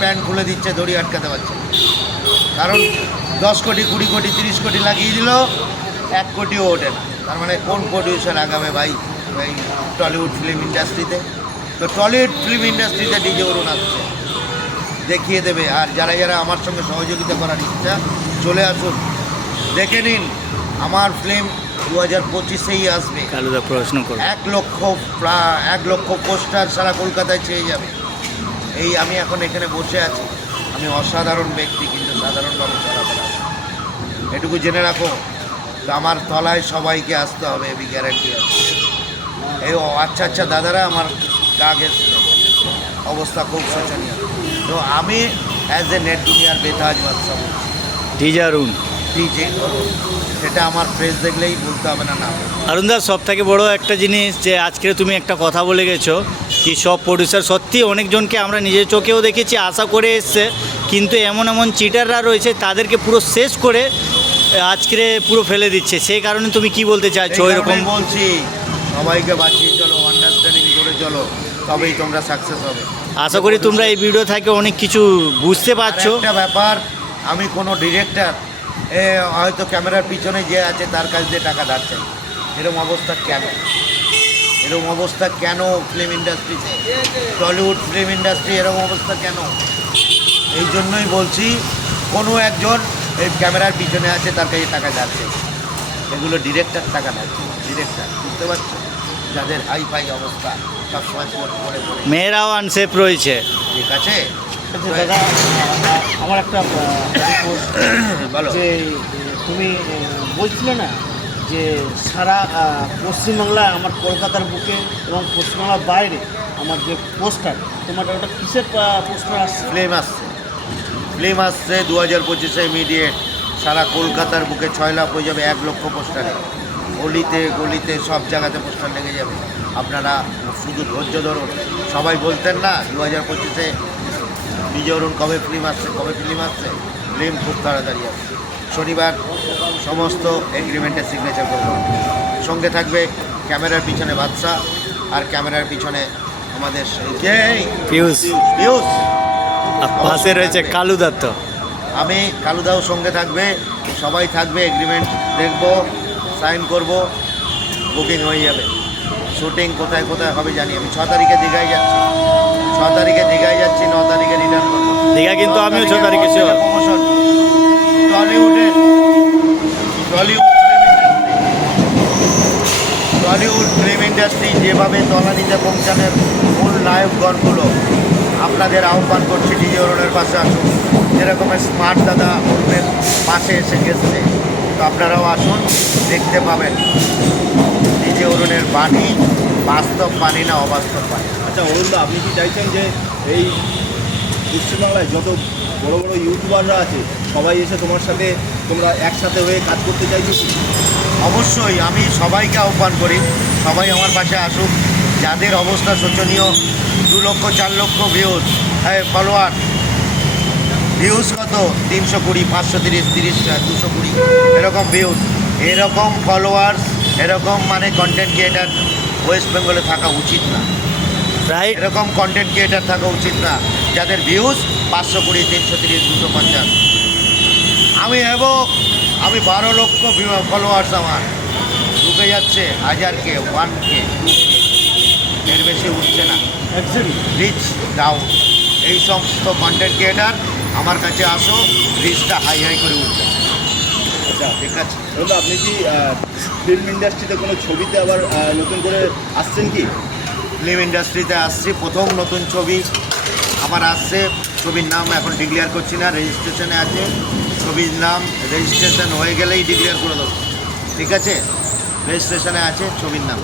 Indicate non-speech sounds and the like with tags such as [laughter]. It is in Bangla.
প্যান্ট খুলে দিচ্ছে দড়ি আটকাতে পারছে। কারণ দশ কোটি কুড়ি কোটি তিরিশ কোটি লাগিয়ে দিল এক কোটিও ওঠে না। তার মানে কোন প্রডিউসার আগাবে ভাই? এই টলিউড ফিল্ম ইন্ডাস্ট্রিতে? তো টলিউড ফিল্ম ইন্ডাস্ট্রিতে ডিজে অরুণ আসছে। দেখিয়ে দেবে। আর যারা যারা আমার সঙ্গে সহযোগিতা করার ইচ্ছা চলে আসুন। দেখে নিন আমার ফিল্ম দু হাজার পঁচিশেই আসবে। প্রশ্ন এক লক্ষ এক লক্ষ পোস্টার সারা কলকাতায় চেয়ে যাবে। এই আমি এখন এখানে বসে আছি। আমি অসাধারণ ব্যক্তি কিন্তু সাধারণভাবে চলাফেরা এটুকু জেনে রাখো তো আমার তলায় সবাইকে আসতে হবে এবি গ্যারান্টি আছে। এই ও আচ্ছা আচ্ছা দাদারা আমার গা গেছে অবস্থা খুব শোচনীয়। তো আমি অ্যাজ এ নেট দুনিয়ার বেতাজ বাদশা বলছি ডিজে অরুণ। ডিজে সেটা আমার ফ্রেস দেখলেই বলতে হবে না না। অরুণদা সব থেকে বড় একটা জিনিস যে আজকে তুমি একটা কথা বলে গেছো কি সব প্রডিউসার সত্যি অনেকজনকে আমরা নিজের চোখেও দেখেছি আশা করে এসছে। কিন্তু এমন এমন চিটাররা রয়েছে তাদেরকে পুরো শেষ করে আজকে পুরো ফেলে দিচ্ছে। সেই কারণে তুমি কি বলতে চাইছো এরকম? বলছি সবাইকে বাঁচিয়ে চলো আন্ডারস্ট্যান্ডিং করে চলো তবেই তোমরা সাকসেস হবে। আশা করি তোমরা এই ভিডিও থেকে অনেক কিছু বুঝতে পারছ। একটা ব্যাপার আমি কোনো ডিরেক্টর হয়তো ক্যামেরার পিছনে যে আছে তার কাছ দিয়ে টাকা ধার চাই। এরকম অবস্থা কেন? এরকম অবস্থা কেন ফিল্ম ইন্ডাস্ট্রিতে টলিউড ফিল্ম ইন্ডাস্ট্রি এরকম অবস্থা কেন? এই জন্যই বলছি কোনো একজন এই ক্যামেরার পিছনে আছে তার কাছে টাকা যাচ্ছে। এগুলো ডিরেক্টর টাকা নেয় ডিরেক্টর বুঝতে পারছ? যাদের হাই ফাই অবস্থা সবসময় কোট করে মেয়েরাও আনসেফ রয়েছে। ঠিক আছে? আচ্ছা দাদা আমার একটা [coughs] বলো। যে তুমি বলছিলে না যে সারা পশ্চিমবাংলায় আমার কলকাতার বুকে এবং পশ্চিমবাংলার বাইরে আমার যে পোস্টার, তোমার ওটা কিসের পোস্টার আসছে? ফিল্ম আসছে। ফিল্ম আসছে দু হাজার পঁচিশে ইমিডিয়েট সারা কলকাতার বুকে ছয় লাখ হয়ে যাবে এক লক্ষ পোস্টারে। গলিতে গলিতে, সব জায়গাতে পোস্টার লেগে যাবে। আপনারা শুধু ধৈর্য ধরুন। সবাই বলতেন না দু হাজার পঁচিশে বিজয় কবে ফিল্ম আসছে, কবে ফিল্ম আসছে? ফিল্ম খুব তাড়াতাড়ি আসছে। শনিবার সমস্ত এগ্রিমেন্টের সিগনেচার করব। সঙ্গে থাকবে ক্যামেরার পিছনে বাদশা আর ক্যামেরার পিছনে আমাদের আর পাশে রয়েছে কালু দত্ত। আমি কালুদাও সঙ্গে থাকবে। সবাই থাকবে এগ্রিমেন্ট দেখব সাইন করব বুকিং হয়ে যাবে। শুটিং কোথায় কোথায় হবে জানি আমি। ছ তারিখে দীঘায় যাচ্ছি। ছ তারিখে দীঘায় যাচ্ছি ন তারিখে রিটার্ন করব। দীঘা কিন্তু আমিও ছ তারিখে টলিউড ফিল্ম ইন্ডাস্ট্রি যেভাবে তলানিতে পৌঁছানোর মূল নায়কগণগুলো আপনাদের আহ্বান করছি, ডিজে অরুণের পাশে আসুন। যেরকম স্মার্ট দাদা অরুণের পাশে এসে গেছে। তো আপনারাও আসুন, দেখতে পাবেন। ডিজে অরুণের বাণী, বাস্তব বাণী না অবাস্তব বাণী? আচ্ছা অরুণদা আপনি কি চাইছেন যে এই পশ্চিমবাংলায় যত বড় বড় ইউটিউবাররা আছে, সবাই এসে তোমার সাথে তোমরা একসাথে হয়ে কাজ করতে চাইছো অবশ্যই, আমি সবাইকে আহ্বান করি, সবাই আমার পাশে আসুক। যাদের অবস্থা শোচনীয়, দু লক্ষ, চার লক্ষ ভিউজ হ্যাঁ ফলোয়ার ভিউজ কত? তিনশো কুড়ি, পাঁচশো তিরিশ তিরিশ দুশো কুড়ি। এরকম ভিউজ এরকম ফলোয়ার্স এরকম মানে কন্টেন্ট ক্রিয়েটার ওয়েস্ট বেঙ্গলে থাকা উচিত না। রাইট এরকম কন্টেন্ট ক্রিয়েটার থাকা উচিত না। যাদের ভিউজ পাঁচশো কুড়ি তিনশো তিরিশ দুশো পঞ্চাশ। আমি হব আমি বারো লক্ষ ফলোয়ার্স আমার। ঢুকে যাচ্ছে হাজার কে ওয়ান কে এর বেশি উঠছে না। রিচ ডাউন এই সমস্ত কন্টেন্ট ক্রিয়েটার আমার কাছে আসো রিচটা হাই হাই করে উঠবে। আচ্ছা ঠিক আছে। আপনি কি ফিল্ম ইন্ডাস্ট্রিতে কোনো ছবিতে আবার নতুন করে আসছেন কি? ফিল্ম ইন্ডাস্ট্রিতে আসছি, প্রথম নতুন ছবি আমার আসছে। ছবির নাম এখন ডিক্লেয়ার করছি না রেজিস্ট্রেশনে আছে। ছবির নাম রেজিস্ট্রেশন হয়ে গেলেই ডিক্লেয়ার করে দেবো। ঠিক আছে? রেজিস্ট্রেশনে আছে, ছবির নাম।